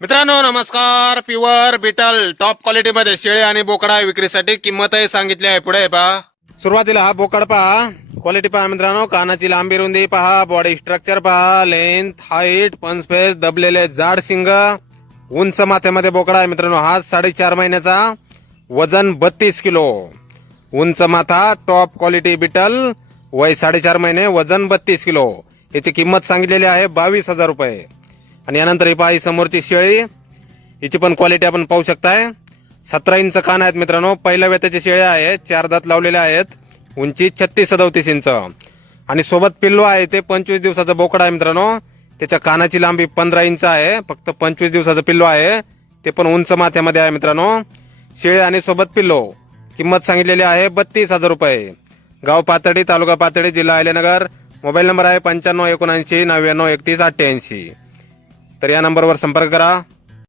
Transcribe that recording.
मित्रांनो नमस्कार. Pure beetle top quality मध्ये शेळी आणि बोकडा विक्रीसाठी किंमतही सांगितली आहे. पुढे पहा. सुरुवातीला हा बोकड पहा, क्वालिटी पहा मित्रांनो. कानाची लांबी रुंदी पहा, बॉडी स्ट्रक्चर पहा, लेंथ, हाईट, पंचफेस, दबलेले जाड शिंग, उंच माथ्यामध्ये बोकडा आहे मित्रांनो. हा 4.5 महिन्याचा, वजन 32 किलो. उंच माथा, टॉप क्वालिटी बिटल, वय 4.5 महिने, वजन 32 किलो. याची किंमत सांगितलेली आहे 22,000 रुपये. आणि यानंतर ही पहा, ही समोरची शेळी, हिची पण क्वालिटी आपण पाहू शकताय. 17 इंच कान आहेत मित्रांनो. पहिल्या वेताची शेळी आहे, 4 दात लावलेले आहेत. उंची 36-37 इंच आणि सोबत पिल्लू आहे. ते 25 दिवसाचा बोकडा आहे मित्रांनो. त्याच्या कानाची लांबी 15 इंच आहे. फक्त 25 दिवसाचं पिल्लू आहे. ते पण उंच माथ्यामध्ये आहे मित्रांनो. शेळी आणि सोबत पिल्लू. किंमत सांगितलेली आहे 32,000 रुपये. गाव पाथर्डी, तालुका पाथर्डी, जिल्हा अहिल्यानगर. मोबाईल नंबर आहे 95 79 99 31 88. तर या नंबरवर संपर्क करा.